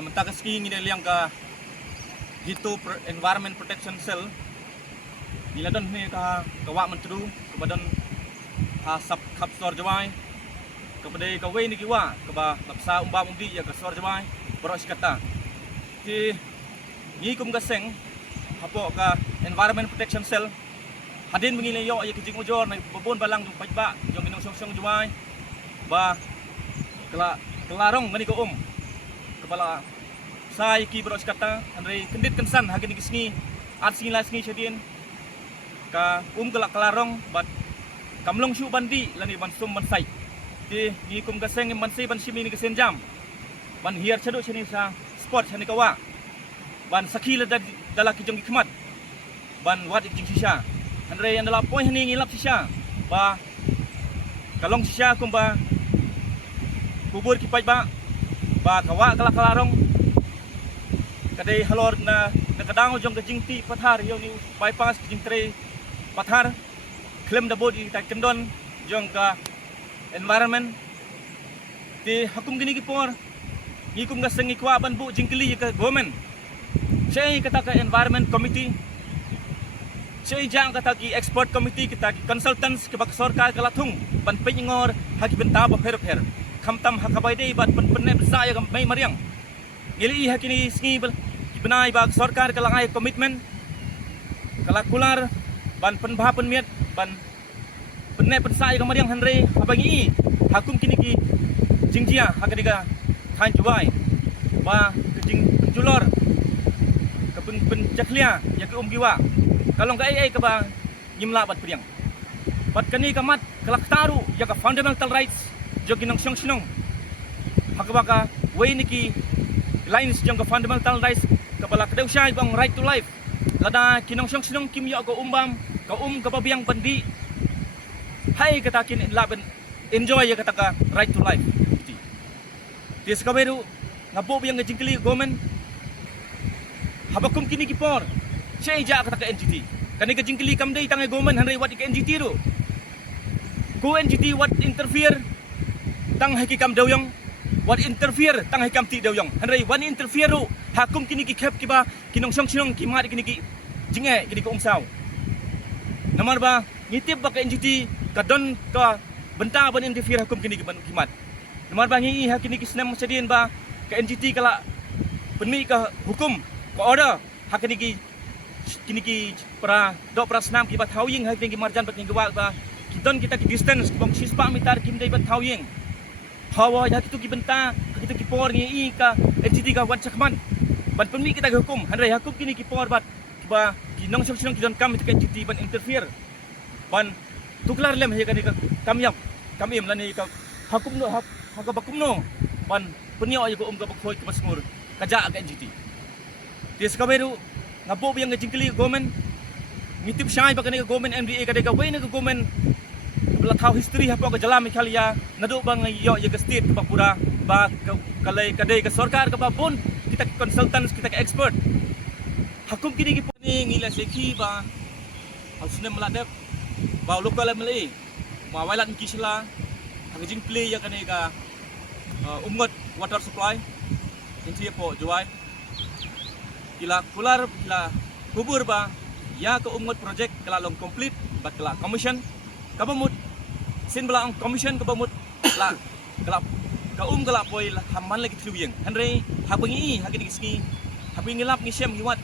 Mentaka ski ngine liang ka Hito Environment Protection Cell niladon ni ka kawa mentru kebadan ha sab khap sor jawai kepada kawai ni kiwa keba laksa umba umdi ya ka sor jawai boros kata ti ni kum gaseng hapo ka Environment Protection Cell hadin mengile yo ya kijing ujor na babon balang du pajba jong minong song jawai ba kelarong ngani ko kepala saya ki boros kata andre kendit kensan hagin gisni at singila sini sedien ka kelarong bat kamlong shu bandi lani ban sum ban sai ti ni kum gaseng ban sai ban simi ni gesen jam ban hiar chadu chini sa sport chani kawa ban sakila dala ki jong khmat ban wat jing sisa andre andala point ni ngilap sisa ba kalong sisa kumba kubur ki paj ba kawa kelarong kadai halor na kadang jong ke jingti pathar yo ni bypass jing tre pathar klem da bodi ta kendon jong ka environment ti hakum gini ki por ni kum ga sengi kwa ban bu jingkli ka government sei kata ka environment committee sei jang kata ki expert committee kita ki consultants ke bak sarkar kalathung ban pengor haki benta ba pher khamtam hakabai dei bat penne besaya gam mai mariang gili hakini sngi benai bag sarkar kalangai komitmen kalakular ban penbha penmiet ban penne pensaya gam mariang hanre abangi hakum kini ki jingjia hakadiga than juai ba kejing julor ke penjaklia ya ke giwa kalau ga ai ke ba nyimla bat priang bat kani kamat kalak taru ya ka fundamental rights jogi nang syong sinong hakabaka way niki lines jong ka fundamental rights kabala kadau syai bang right to life lada kinong syong sinong kim yo ko umbam ka kababiang bandi hai kata kin laben enjoy ya kata ka right to life ti sakaberu ngabo biang ngajingkli government habakum kini kipor syai ja kata ka NGT kani ka jingkli kamdai tangai government hanrei wat ka NGT ro go NGT what interfere tang hakikam dawyong what interfere tang hakikam ti dawyong hanrei wan interfere hakum kini ki khep kiba kinong song sinong ki mari kini ki jinge kini ko umsaw namar ba ngitip ba ka NGT kadon ka benta ban interfere hakum kini ki ban kimat namar ba ngi hakini ki senam sedien ba ka NGT kala penmi ka hukum ka order hakini ki kini ki pra do prasnam ki ba thawing hakini ki marjan bat ngi ba kidon kita ki distance bang sispa mitar kim dei bat thawing hawa ya itu ki benta itu ki por ngi ka NGT ka wan chakman ban penmi kita hukum hanrei hakum kini ki por bat ba kinong song sinong kidon kam itu ka NGT ban interfere ban tuklar lem he ka kamyam kamim lani ka hakum no hakabakum no ban penyo ayo ko ka bakhoy ka masngur kaja ka NGT tis kaberu ngabo yang ngajingkli government ngitip syai ba kanega government MDA kadega way na government bela tahu history apa ke jalan mikalia nadu bang yo ye ke state ke papura ba kalai kadai ke sarkar ke babun kita ke consultants kita ke expert hakum kini ki pani ngila sekhi ba hasne meladep ba lokal mle ma wailat kisla haging play ya kanega umngot water supply inti po juai kila kular kila kubur ba ya ke umngot project kala long complete bat kala commission kabamut sin bala ang commission kabamut la kala poi haman lagi triwing hanre habangi hagi diski habingi lap ngi sem hiwat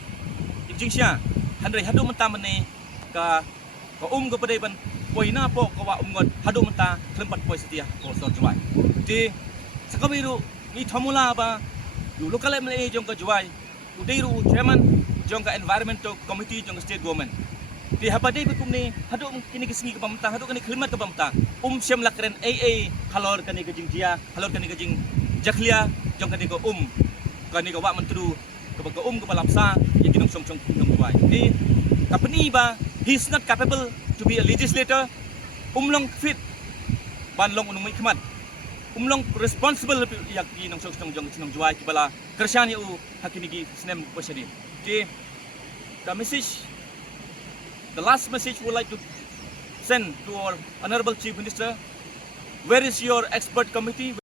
ibjing sia hanre hadu menta mene ka ka padai ban poi na po kawa umngot hadu menta klempat poi setia ko sor juai di sakabiru ni thomula ba yu lokal MLA jong ka juai udairu chairman jong ka environmental committee jong state government di habade bekum ni hadu kini kesingi ke pamta hadu kini klimat ke pamta syam lakren AA halor kani ke jingjia halor kani ke jing jaklia jong kani ke kani ke wa mentru ke ke balapsa yang kinong song kinong tuai di kapani ba he is not capable to be a legislator long fit ban long unung khmat long responsible yak kinong song jong kinong juai kibala kershan yu hakini gi snem posadi the last message we would like to send to our Honorable Chief Minister, where is your expert committee?